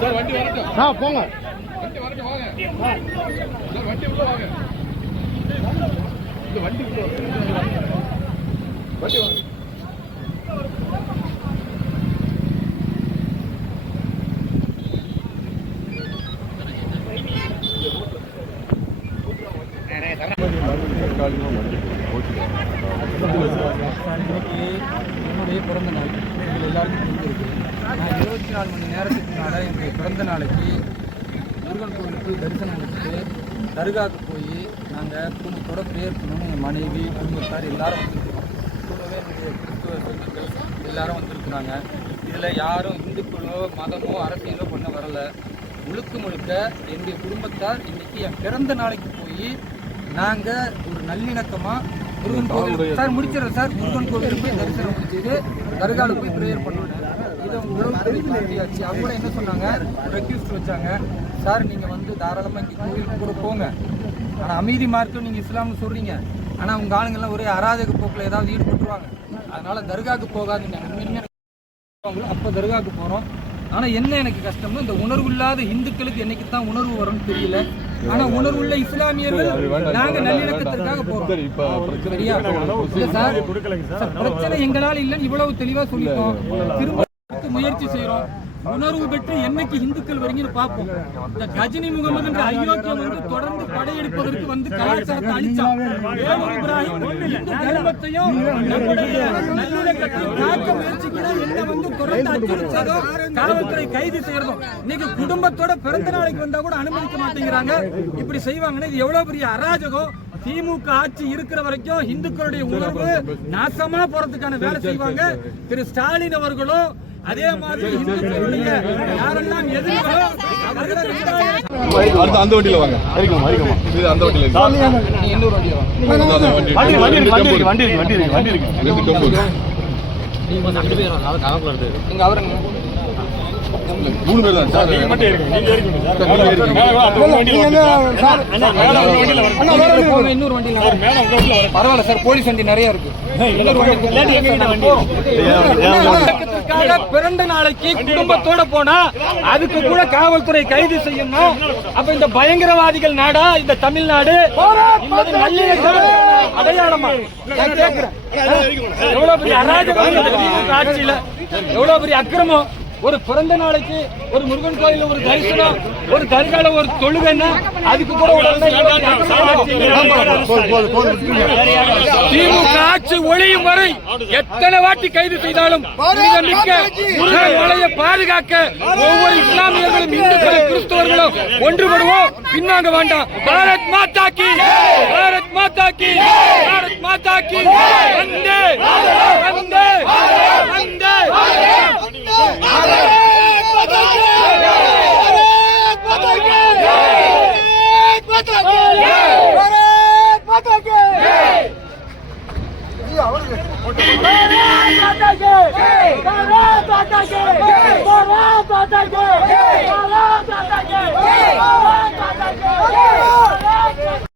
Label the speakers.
Speaker 1: Sir வண்டி வரட்டும். போங்க.
Speaker 2: வண்டி வரட்டும் வாங்க. சார் வண்டி உள்ள வாங்க. என்னுடைய பிறந்த நாள் எங்கள் எல்லாருக்கும் தெரிஞ்சிருக்கு நான் இருபத்தி நாலு மணி நேரத்துக்கு முன்னால் என்னுடைய பிறந்த நாளைக்கு முருகன் கோவிலுக்கு தரிசனம் முடிச்சுட்டு தர்காவுக்கு போய் நாங்கள் குடும்பத்தோட பேர்க்கணும்னு பண்ணணும் என் மனைவி குடும்பத்தார் எல்லாரும் வந்திருக்கிறோம் கூடவே என்னுடைய கிறிஸ்துவ சொந்தங்கள் எல்லாரும் வந்திருக்கிறாங்க இதில் யாரும் இந்துக்களோ மதமோ அரசியலோ பண்ண வரலை முழுக்க முழுக்க என்னுடைய குடும்பத்தார் இன்னைக்கு என் பிறந்த நாளைக்கு போய் நாங்கள் ஒரு நல்லிணக்கமாக முருகன் கோவில் சார் முடிச்சிடறேன் சார். முருகன் கோவில் போய் தரிசனம் முடிச்சது தர்கால போய் ப்ரேயர் பண்ணுவாங்க இதை உங்களுக்கு தெரிவித்தாச்சு அவங்களும் என்ன சொன்னாங்க? ரெக்யூஸ்ட் வச்சாங்க. சார் நீங்கள் வந்து தாராளமாக இங்கே கோவிலுக்கு கூட போங்க. ஆனால் அமைதி மார்க்கம் நீங்கள் இஸ்லாம்னு சொல்கிறீங்க ஆனால் உங்கள் ஆளுங்கெல்லாம் ஒரே அராஜக போக்கில் ஏதாவது ஈடுபட்டுருவாங்க. அதனால தர்காவுக்கு போகாதீங்க. உண்மையுமே அப்போ தர்காவுக்கு போகிறோம் ஆனால் என்ன எனக்கு கஷ்டம்னா இந்த உணர்வு இல்லாத இந்துக்களுக்கு என்னைக்கு தான் உணர்வு வரும்னு தெரியல. ஆனால் உணர்வுள்ள இஸ்லாமியர்கள் நாங்கள் நல்லிணக்கத்திற்காக சார், பிரச்சனை எங்களால் இல்லைன்னு இவ்வளவு தெளிவாக சொல்லிட்டோம். திரும்ப முயற்சி செய்கிறோம் உணர்வு பெற்று என்னைக்கு இந்துக்கள் வரீங்கன்னு பார்ப்போம். இந்த கஜினி முகமது என்ற அயோக்கியம் வந்து தொடர்ந்து படையெடுப்பதற்கு வந்து கலாச்சாரத்தை அழிச்சான். இப்ராஹிம் இந்து தர்மத்தையும் நம்முடைய நல்லிணக்கத்தையும் காக்க முயற்சிக்கிறா என்ன வந்து தொடர்ந்து அச்சுறுத்ததோ காவல்துறை கைது செய்யறதும் இன்னைக்கு குடும்பத்தோட பிறந்த நாளைக்கு வந்தா கூட அனுமதிக்க மாட்டேங்கிறாங்க. இப்படி செய்வாங்கன்னா இது எவ்வளவு பெரிய அராஜகம் திமுக ஆட்சி இருக்கிற வரைக்கும் இந்துக்களுடைய உணர்வு நாசமா போறதுக்கான வேலை செய்வாங்க. திரு ஸ்டாலின் அவர்களும் அதே மாதிரி யாரெல்லாம்
Speaker 1: அந்த வண்டியில வாங்க இது அந்த வண்டியில இருக்கு.
Speaker 2: நீ இன்னொரு வண்டி வா
Speaker 1: அந்த வண்டி
Speaker 3: வண்டி இருக்கு வண்டி இருக்கு வண்டி இருக்கு வண்டி இருக்கு
Speaker 1: ரெண்டு
Speaker 2: இங்க
Speaker 1: மூணு பேர் தான் சார்
Speaker 3: நீங்க மட்டும் நீங்க சார்
Speaker 1: நீங்க இருக்கீங்க.
Speaker 3: வண்டியில வண்டியில.
Speaker 2: போங்க இன்னொரு வண்டியில
Speaker 3: வண்டியில.
Speaker 2: பரவாயில்ல சார் போலீஸ் வண்டி நிறைய இருக்கு இலக்கத்திற்காக பிறந்த நாளைக்கு குடும்பத்தோட போனா அதுக்கு கூட காவல்துறை கைது செய்யணும். அப்ப இந்த பயங்கரவாதிகள் நாடா இந்த தமிழ்நாடு அடையாளமா? எவ்வளவு பெரிய அராஜகம் ஆட்சியில? எவ்வளவு பெரிய அக்கிரமம்? ஒரு பிறந்த நாளைக்கு ஒரு முருகன் கோயில்ல ஒரு தரிசனம் ஒரு தர்கால ஒரு தொழுகைன்னா அதுக்கு கூட திமுக ஆட்சி ஒழியும் வரை எத்தனை வாட்டி கைது செய்தாலும் பாதுகாக்க ஒவ்வொரு இஸ்லாமியர்களும் இந்துக்களும் கிறிஸ்தவர்களும் ஒன்றுபடுவோம் பின்னாங்க வேண்டாம் பாரத் மாதா கி பாரத் மாதா கி பாரத் மாதா கி মাতাকে ভারত
Speaker 4: মাতাকে